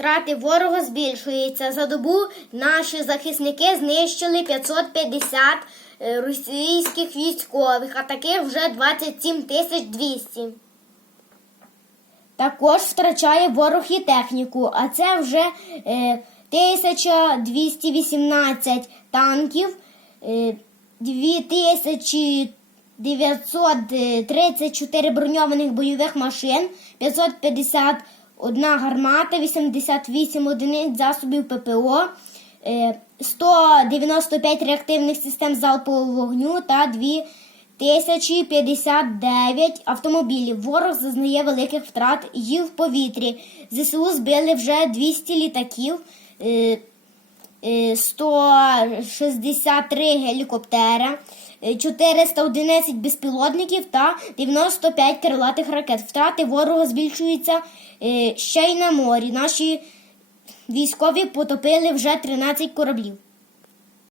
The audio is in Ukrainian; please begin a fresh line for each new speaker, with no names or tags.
Втрати ворога збільшуються. За добу наші захисники знищили 550 е, російських військових, а таких вже 27 тисяч 200. Також втрачає ворог і техніку, а це вже е, 1218 танків, е, 2934 броньованих бойових машин, 551 гармата, 88 одиниць засобів ППО, е, 195 реактивних систем залпового вогню та 2059 автомобілів. Ворог зазнає великих втрат і в повітрі. ЗСУ збили вже 200 літаків, е, е, 163 гелікоптера, е, 411 безпілотників та 95 крилатих ракет. Втрати ворога збільшуються е, ще й на морі. Наші військові потопили вже 13 кораблів.